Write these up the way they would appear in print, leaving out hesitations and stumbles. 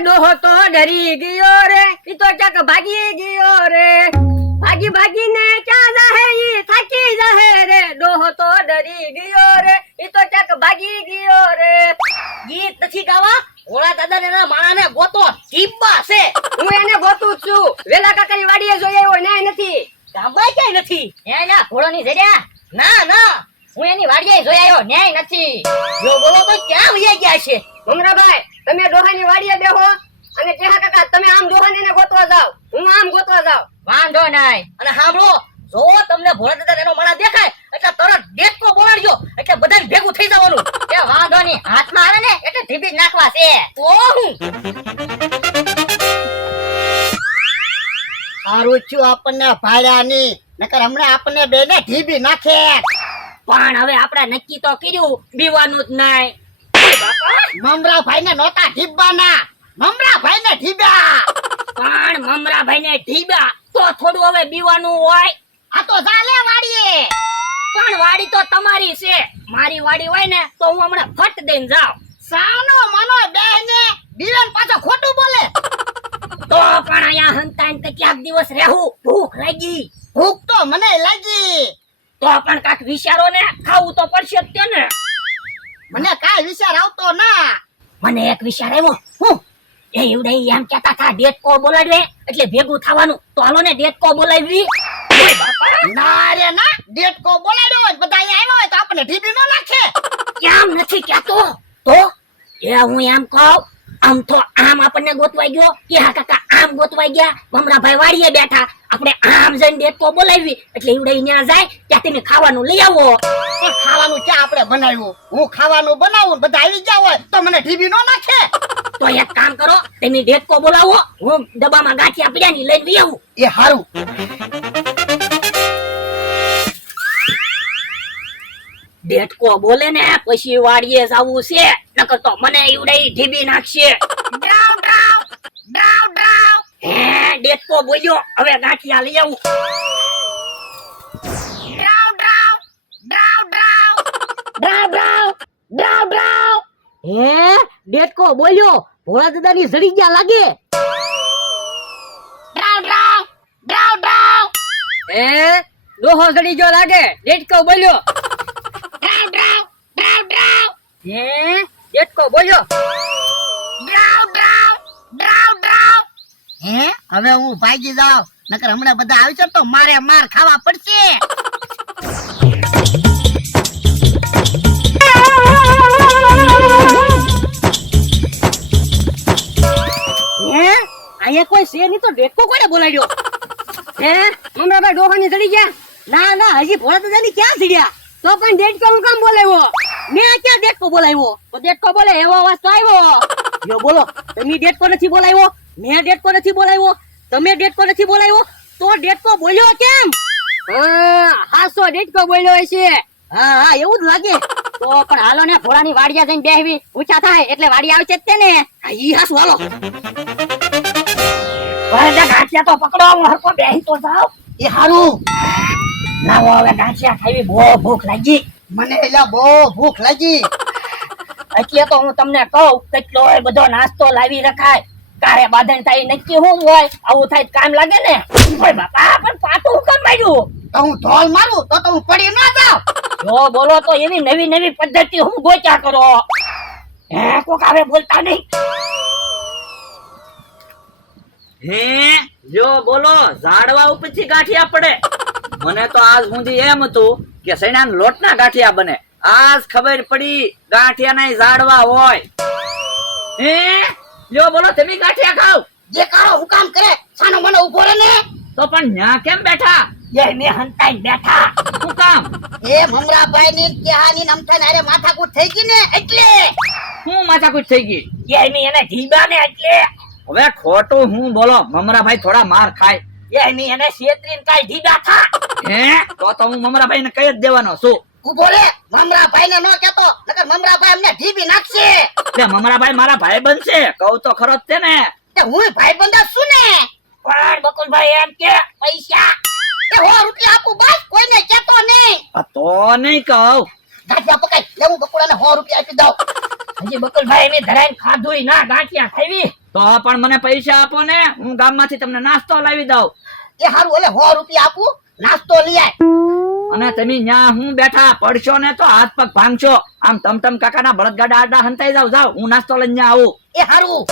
ડોહો તો ડરી ગયો રે, ઈ તો ક્યાંક ભાગી ગયો રે, ભાગી ભાગીને ક્યાં જાહે ઈ થાકી જાહે રે, ડોહો તો ડરી ગયો રે, ઈ તો ક્યાંક ભાગી ગયો રે. ગીત નથી ગાવા, ભોળા દાદા ને એના માણાને ગોતો, ટીપા છે. હું એને ગોતું જ છું. વેલા કાકાની વાડીએ જોઈ આવ્યો, ન્યાય નથી. ગામમાં ક્યાંય નથી. એના ઘોડોની જડ્યા ના ના, હું એની વાડીએ જોઈ આવ્યો, ન્યાય નથી. જો બોલો તો ક્યાં વયા ગયા છે? મમરાભાઈ, તમે ડોહાની વાડીએ બેહો અને ટેહા કાકા તમે આમ ડોહાને ગોતવા જાવ, હું આમ ગોતવા જાવ. વાંધો નહીં. અને સાંભળો, જો તમને ભોળા દાદા એનો માણા દેખાય એટલે તરત ડેટકો બોલાડજો, એટલે બધાને ભેગું થઈ જવાનું. એ વાંધો નહીં, હાથમાં આવે ને એટલે ઢીબી જ નાખવા છે. તો હું સારું છું આપણને ભાડ્યાની, નકર હમણાં આપણને બેને ઢીબી નાખે. પણ હવે આપણે નક્કી તો કર્યું, બીવાનું જ નહીં. મમરાભાઈ ને નહોતા ઢીબવાના, મમરાભાઈ ને ઢીબ્યા. પણ મમરાભાઈ ને ઢીબા તો થોડું હવે બીવાનું હોય. આ તો ચાલે વાડીએ. પણ વાડી તો તમારી છે, મારી વાડી હોય ને તો હું હમણાં ફટ દઈને જાઉં. સાનો મનો બેને દીવન પાછો ખોટું બોલે. તો પણ અહીંયા હંતાઈને તો ક્યાંક દિવસ રહેવું, ભૂખ લાગી. ભૂખ તો મને લાગી. તો પણ કાક વિચારો ને, ખાવું તો પડશે જ તે ને. મને કાઈ વિચાર આવતો ના. મને એક વિચાર આવ્યો. હું એ એવડે એમ કહેતા હતા ડેટકો બોલાડવે એટલે ભેગું થવાનું, તો હાલો ને ડેટકો બોલાવી. ઓય બાપા, ના રે ના, ડેટકો બોલાડ્યો હોય બધા અહીંયા આવ્યો હોય તો આપણે ઢીબી નો નાખે. કેમ નથી કહેતો? તો એ હું એમ કહું, આમ તો આમ આપણને ગોતવાઈ ગયો, કે હા કાકા આમ ગોતવાઈ ગયા, મમરાભાઈ વાડીએ બેઠા, આપણે આમ જઈને ડેટકો બોલાવી એટલે એવડે ત્યાં જાય ત્યાં તેને ખાવાનું લઈ આવો. પણ ખાવાનું ક્યાં આપણે બનાવ્યું? હું ખાવાનું બનાવું ને બધા આવી ગયા હોય તો મને ઢીબી નો નાખે. તો એક કામ કરો, તમે ડેટકો બોલાવો, હું ડબ્બામાં ગાંઠિયા પીડ્યા ની લઈને આવું. એ હારું. ડેટકો બોલે ને પછી વાડીએ જવું છે, નકર તો મને એવડે ઢીબી નાખશે. ડ્રાવ ડ્રાવ ડ્રાવ ડ્રાવ. હે ડેટકો બોલ્યો, હવે ગાંઠિયા લઈ આવું. ડ્રાવ ડ્રાવ ડ્રાવ ડ્રાવ. ડ્રાવ ડ્રાવ ડ્રાવ ડ્રાવ. હે ડેટકો બોલ્યો, ભોળા દાદા ની જડી ગયા લાગે. ડ્રાવ ડ્રાવ ડ્રાવ ડ્રાવ. હે ડોહો સડી ગયો લાગે, ડેટકો બોલ્યો. ડ્રાવ ડ્રાવ ડ્રાવ ડ્રાવ. હે ડેટકો બોલ્યો. ડ્રાવ ડ્રાવ ડ્રાવ ડ્રાવ. હે હવે હું ભાગી જાઉં, નકર હમણાં બધા આવશે તો મારે માર ખાવા પડશે. હે અહીંયા કોઈ છે નહીં તો ડેટકો કોને બોલાડ્યો? હે મમરાભાઈ ડોહાની સડી ગયા. ના ના, હજી ભોળા દાદા ની ક્યાં સીડ્યા? તો પણ ડેટકો હું કામ બોલાવ્યો? મેં ક્યાં ડેટકો બોલાવ્યો? તો ડેટકો બોલે એવો અવાજ તો આવ્યો. યો બોલો, તમે ડેટકો નથી બોલાવ્યો, મેં ડેટકો નથી બોલાવ્યો, તમે ડેટકો નથી બોલાવ્યો, તો ડેટકો બોલ્યો કેમ? હા હાસો ડેટકો બોલ્યો હશે. હા હા, એવું જ લાગે. તો પણ હાલો ને, ભોળાની વાડીયા જઈને બેહવી, ઊંચા થાય એટલે વાડી આવશે જ તે ને. હા, ઈ હાસુ હાલો. વાડા ગાંઠિયા તો પકડો, હું હરકો બેહી તો જાવ. એ હારું. લાવો હવે ગાંઠિયા ખાવી, બહુ ભૂખ લાગી. મને એલા બહુ ભૂખ લાગી. એટલે તો હું તમને કહું, કેટલો બધો નાસ્તો લાવી રખાય, કારે બાંધણ થાય નક્કી શું હોય, આવું થાય તો કામ લાગે ને. ઓય બાપા, પણ પાટું હું કેમ માર્યું? તો હું ઢોલ મારું તો હું પડી ન જાઉં. જો બોલો તો એવી નવી નવી પદ્ધતિ હું ગોચ્યા કરો. હે કોક આવે બોલતા નહીં. હે જો બોલો, ઝાડવા ઉપરથી ગાંઠિયા પડે? મને તો આજ સુધી એમ હતું કે સૈનાના લોટના ગાંઠિયા બને, આજ ખબર પડી ગાંઠિયાના ઝાડવા હોય. હે જો બોલો, તમે ગાંઠિયા ખાવ? જે કાળો હુકામ કરે સાનો મને ઉભો રહે ને. તો પણ ન્યા કેમ બેઠા? એ મેં હંતાઈ બેઠા. શું કામ? એ મમરાભાઈ ની કેહાની નમથાને અરે માથાકૂટ થઈ ગઈ ને એટલે. હું માથાકૂટ થઈ ગઈ? એ મેં એને ઢીબા ને એટલે. હવે ખોટું હું બોલો, મમરાભાઈ થોડા માર ખાય. એ મેં એને છેતરીને કાઈ ઢીબા થા. હે તો હું મમરાભાઈ ને કહી જ દેવાનો છું. ઉભો રે, મમરાભાઈ ને ન કહેતો, નકર મમરાભાઈ અમને ઢીબી નાખશે. એટલે મમરાભાઈ મારા ભાઈ બનશે, કહું તો ખરો જ છે ને. તે હું ભાઈ બંધા છું ને. પણ બકુલભાઈ એમ કે પૈસા તે 100 રૂપિયા આપું બસ, કોઈને કહેતો નહીં. તો નહીં કહું. ગાંઠિયા પકાઈ લેવું, બકુડાને 100 રૂપિયા આપી દઉં. હજી બકુલભાઈ મેં ધરાઈને ખાધું ના, ગાંઠિયા ખાવી. તો પણ મને પૈસા આપો ને, હું ગામમાંથી તમને નાસ્તો લાવી દઉં. એ હારું ઓલે 100 રૂપિયા આપું, નાસ્તો લઈ આય. અને તમે ન્યા હું બેઠા પડશો ને તો હાથ પગ ભાંગશો. આમ તમ કાકાના બળદગાડા આડા હંતાઈ જાવ. હું નાસ્તો લઈને ન્યા આવું. એ હારું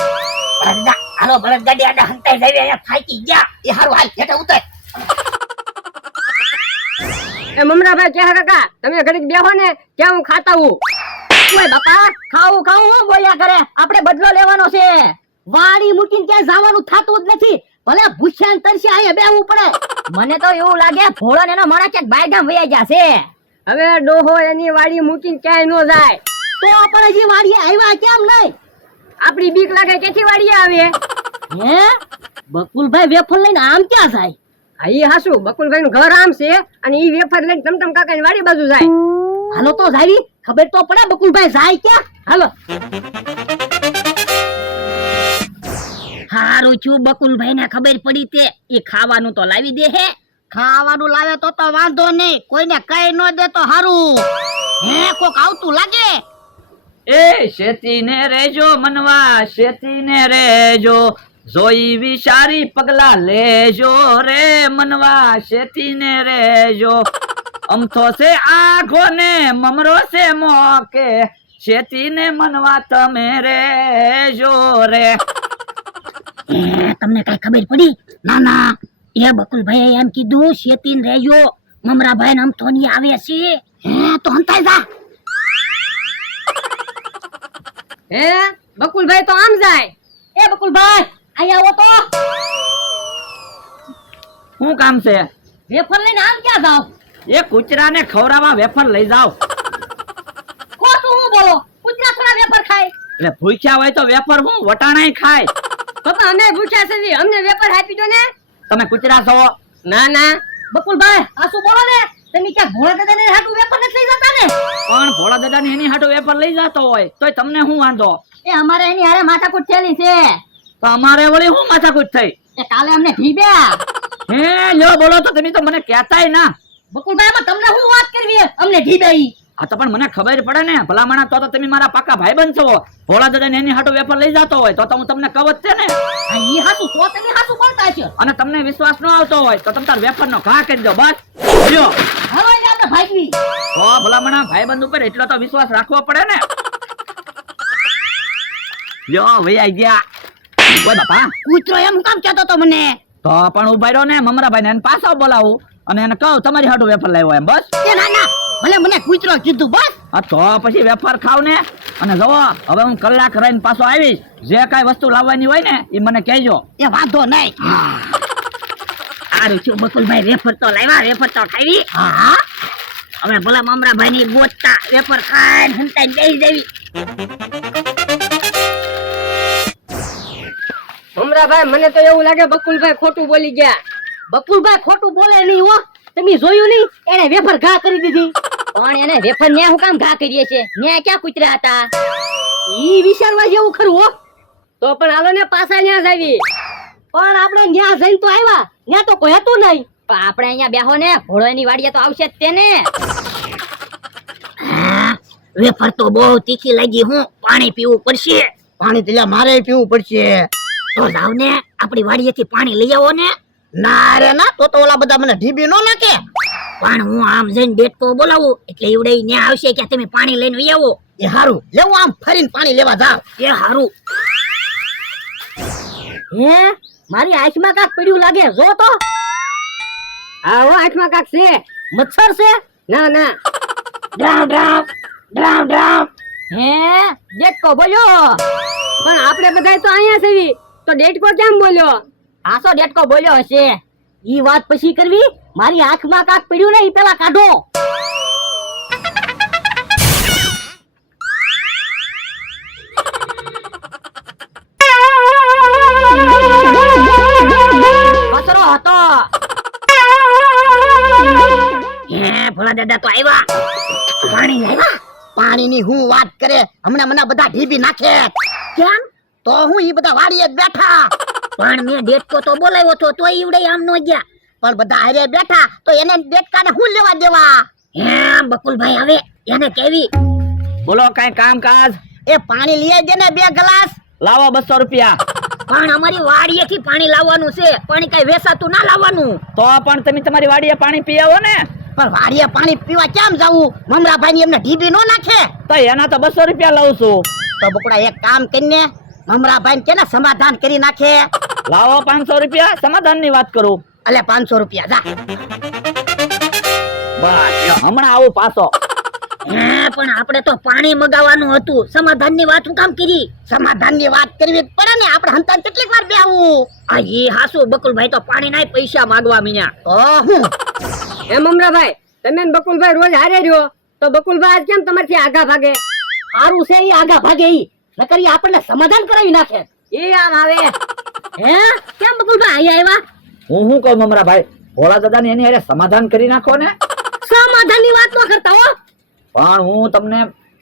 હાલો બળદગાડી આડા હંતાઈ જાય, અહીંયા થાકી ગયા. એ હારું હાલ હેઠે ઉતર. એ મમરાભાઈ કે કાકા તમે ઘડીક બેહો ને ત્યાં હું ખાતા હું. ઓય બાપા, ખાવું ખાવું હું બોલ્યા કરે, આપણે બદલો લેવાનો છે. વાડી મૂકીને ક્યાંય જવાનું થતું જ નથી. ભલે ભૂખ્યા ને તરસ્યા અહીંયા બેહવું પડે. મને તો એવું લાગે ભોળો ને એનો માણસ ક્યાંક બાયગામ વયા ગયા છે. હવે ડોહો એની વાડી મૂકીને ક્યાંય ન જાય. તો આપણે હજી વાડીએ આવ્યા કેમ નહીં? આપડી બીક લાગે ક્યાંથી વાડીએ આવે. હે બકુલભાઈ વેફર લઈને આમ ક્યાં જાય? હા ઈ હાસુ, બકુલભાઈ નું ઘર આમ છે અને ઈ વેફર લઈને તમ કાકા ની વાડી બાજુ જાય. હાલો તો જાવી, ખબર તો પડે બકુલભાઈ જાય ક્યાં. હાલો. હારું છું બકુલભાઈ ને ખબર પડી તે એ ખાવાનું તો લાવી દે હે. ખાવાનું લાવે તો વાંધો નહીં, કોઈને કઈ ન દે તો હારું. હે કોક આવતું લાગે. એ શેતીને રેજો મનવા, શેતીને રેજો, જોઈ વિચારી પગલા લેજો રે મનવા, શેતીને રેજો. અમથો છે આંખો ને મમરો છે મોકે, શેતીને મનવા તમે રેજો રે. તમને કઈ ખબર પડી? ના ના, એ બકુલભાઈ એમ કીધું શેતીન રહેજો, મમરાભાઈ ને અમથો ની આવે છે. હે તો હંતાઈ જા. હે બકુલભાઈ તો આમ જાય. એ બકુલભાઈ અહીંયા આવો તો. શું કામ છે? વેફર લઈને આમ ક્યાં જાવ? એ કૂતરાને ખવડાવવા વેફર લઈ જાવ. ખોટું હું બોલો, કૂતરા થોડા વેફર ખાય? એટલે ભૂખ્યા હોય તો વેફર હું વટાણાય ખાય. પપ્પા અમે ભૂખ્યા છે, અમને વેફર આપી દો ને. તમે કૂતરા છો? ના ના બકુલભાઈ આ શું બોલો ને, તમે ક્યાં ભોળા દાદાને હાટુ વેફર નથી લઈ જતા ને? પણ ભોળા દાદા ની એની હાટુ વેફર લઈ જતો હોય તોય તમને શું વાંધો? એ અમારે એની હારે માથાકૂટ થયેલી છે. તો અમારે વળી શું માથાકૂટ થઈ? એ કાલે અમને ઢીબ્યા. હે લ્યો બોલો તો તમે તો મને કહેતાય ના. બકુલભાઈ માં તમને શું વાત કરવી? અમને ઢીબ્યા. આ તો પણ મને ખબર પડે ને, ભલામણા તો તમે મારા પાકા ભાઈબંધ છો. ભોળા દાદા ને એની હાટુ વેફર લઈ જતો હોય તો હું તમને કહું જ છે ને. આ ઈ હાસુ તો તમે હાસુ બોલતા છો. અને તમને વિશ્વાસ ન આવતો હોય તો તમે તાર વેફર નો ઘા કરી દો બસ. લ્યો હાલો એટલે આપણે ભાગવી. તો ભલામણા ભાઈબંધ ઉપર એટલો તો વિશ્વાસ રાખવો પડે ને. લ્યો વૈયા ગયા. ઓય બાપા, કૂતરો એમ કામ કહેતો તો મને. તો પણ ઉભા રહ્યો ને, મમરાભાઈ ને એને પાછો બોલાવું અને એને કહું તમારી હાટુ વેફર લાવ્યો એમ બસ. એ ના ના ભલે મને કૂતરો કીધું બસ. હા તો પછી વેફર ખાવ ને. અને જુઓ હવે હું કલાક રહીને પાછો આવીશ, જે કઈ વસ્તુ લાવવાની હોય ને એ મને કહેજો. એ વાંધો નહીં. સારું છું બકુલભાઈ, વેફર તો લાવ્યા, વેફર તો ખાવી. હા હવે ભલા મમરાભાઈ ની ગોતતા વેફર ખાઈને હંતાઈને બેસી દેવી. મમરાભાઈ મને તો એવું લાગે બકુલભાઈ ખોટું બોલી ગયા. બકુલભાઈ ખોટું બોલે નહીં હો. તમે જોયું નહીં, એને વેફર ઘા કરી દીધી. પણ એને વેફર ન્યા હું કામ ઘા કરીએ છે? ન્યા ક્યાં કૂતરા હતા? ઈ વિચારવા જેવું ખરું હો. તો પણ હાલો ને પાછા ન્યા જ આવી. પણ આપણે ન્યા જઈને તો આવ્યા, ન્યા તો કોઈ હતું નહીં. પણ આપણે અહીંયા બેહો ને, ભોળો એની વાડીએ તો આવશે જ તેને. વેફર તો બહુ તીખી લાગી, હું પાણી પીવું પડશે. પાણી તો મારે પીવું પડશે. તો જાવ ને આપણી વાડીએથી પાણી લઈ આવો ને. ના રે ના, તો ઓલા બધા મને ઢીબી નો નાખે. પણ હું આમ જઈને ડેટકો બોલાવું એટલે એવડે ન્યા આવશે કે તમે પાણી લઈને વહી આવો. એ હારું લેવું, આમ ફરીને પાણી લેવા જાવ. એ હારું. હે મારી આંખમાં કાક પડ્યું લાગે, જો તો. હા હો આઠમાં કાક છે. મચ્છર છે? ના ના ડ્રામ ડ્રામ ડ્રામ ડ્રામ. હે દેખો બોલ્યો. પણ આપણે બધા તો અહીંયા છે, તો ડેટકો કેમ બોલ્યો? આસો ડેટકો બોલ્યો હશે. ઈ વાત પછી કરવી. મારી આંખમાં કાક પડ્યું ને ઈ પેલા કાઢો. કચરો હતો. હે ભોળા દાદા તો આવ્યા. પાણી લાવ્યા? પાણીની હું વાત કરે, હમણાં મને બધા ઢીબી નાખે. કેમ? તો હું ઈ બધા વાડીએ જ બેઠા. પણ મેં ડેટકો તો બોલાવ્યો તો તોય ઈવડે આમ નો ગયા. પણ બધા હારે બેઠા તો એને દેડકાને હું લેવા દેવા. હે બકુલભાઈ હવે એને કેવી? બોલો કઈ કામકાજ? એ પાણી લઈ દે ને 2 ગ્લાસ. લાવો 200 રૂપિયા. પણ અમારી વાડીએથી પાણી લાવવાનું છે, પાણી કઈ વેસાતું ના લાવવાનું. તો પણ તમે તમારી વાડીએ પાણી પી આવો ને. પણ વાડીએ પાણી પીવા કેમ જાવું? મમરાભાઈ ની એમને ઢીબી નો નાખે. તો એના તો 200 રૂપિયા લઉં છું. તો બકુડા એક કામ કરીને મમરાભાઈ કેને સમાધાન કરી નાખે. લાવો 500 રૂપિયા, સમાધાનની વાત કરું. અલે 500 રૂપિયા જા. બસ લ્યો, હમણાં આવું પાછો. પણ આપણે તો પાણી મગાવવાનું હતું, સમાધાનની વાત હું કામ કરી? સમાધાનની વાત કરવી જ પડે ને. આપણે હંતાન કેટલીક વાર બેહવું. આ ઈ હાસુ બકુલભાઈ તો પાણી ના પૈસા માંગવા મીયા. તો હું હે મમરાભાઈ, તમે ને બકુલભાઈ રોજ હારે રહ્યો, તો બકુલભાઈ આજ કેમ તમારથી આગા ભાગે? હારું છે ઈ આગા ભાગે ઈ, નકર ઈ આપણને સમાધાન કરાવી નાખે. એ આમ આવે. હે કેમ બકુલભાઈ અહીંયા આવ્યા? હું કહું મમરાભાઈ, ભોળા દાદા ને એની હારે સમાધાન કરી નાખો ને. સમાધાનની વાત ન કરતા હો. પણ હું તમને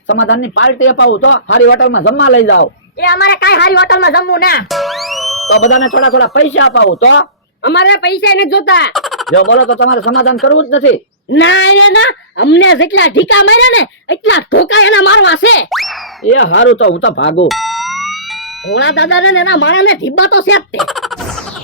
સમાધાનની પાર્ટી અપાવું તો હારી હોટલમાં જમવા લઈ જાઓ. એ અમારે કાઈ હારી હોટલમાં જમવું ના. તો બધાને થોડા થોડા પૈસા અપાવું તો. અમારે પૈસા નથી જોતા. જો બોલો તો તમારે સમાધાન કરવું જ નથી. ના રે ના, અમને જેટલા ઢીકા માર્યા ને એટલા ઢોકા એના મારવા છે. એ હારું, તો હું તો ભાગું. ભોળા દાદા ને એના માણસને ધીબા તો છે જ તે.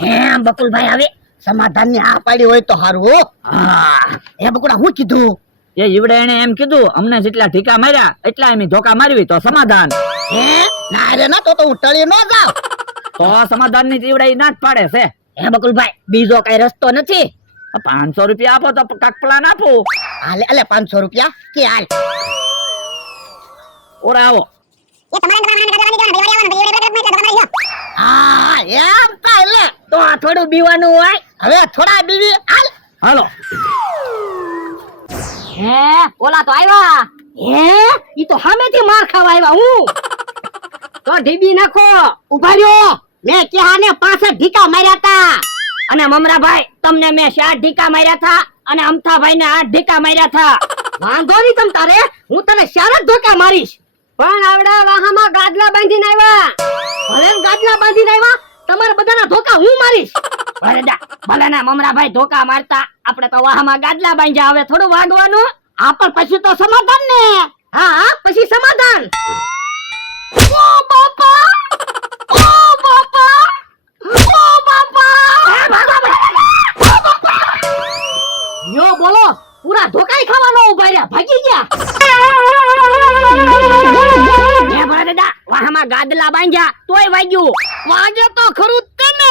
હે બકુલભાઈ હવે સમાધાનની આ પાડી હોય તો હારું હો. હા, એ બકુડા હું કીધું? એ ઈવડે એને એમ કીધું, અમને જેટલા ઠીકા માર્યા એટલા એમ ધોકા મારવી તો સમાધાન. હે ના રે ના, તો હું ટળી ન જાવ. તો સમાધાન ની ઈવડે ઈ ના જ પાડે છે. હે બકુલભાઈ, બીજો કઈ રસ્તો નથી? 500 રૂપિયા આપો તો કાક પ્લાન આપું. હાલે અલે 500 રૂપિયા કે હાલ. ઓરા આવો. હા એમ કાય લે. તો આ થોડું બીવાનું હોય. હવે થોડા બીવી હાલ. હાલો. હે ઓલા તો આવ્યા. હે ઈ તો સામેથી માર ખાવા આવ્યા. હું તો ઢીબી નાખો. ઉભા રહ્યો, મેં ક્યાંને 65 ઢીકા માર્યા તા. અને મમરાભાઈ, તમને મેં 7 ઢીકા માર્યા થા અને અમથાભાઈ ને 8 ઢીકા માર્યા થા. વાંધો નહીં તમ તારે, હું તને 4 જ ધોકા મારીશ. પણ આવડા વાહામાં ગાદલા બાંધીને આવ્યા. ભલે ને ગાદલા બાંધીને આવ્યા, તમારા બધાના ધોકા હું મારીશ. ભલે ના મમરાભાઈ ધોકા મારતા, આપણે તો વાહમાં ગાદલા બાંધ્યા, હવે થોડું વાગવાનું. આ પણ પછી તો સમાધાન ને. હા હા, પછી સમાધાન. ઓ બાપા, ઓ બાપા, ઓ બાપા. યો બોલો, પૂરા ધોકાઈ ખાવાનો ઉભા રહ્યા, ભાગી ગયા. હે ભલા દાદા, વાહમાં ગાદલા બાંધ્યા તોય વાગ્યું. વાગે તો ખરું જ તે ને.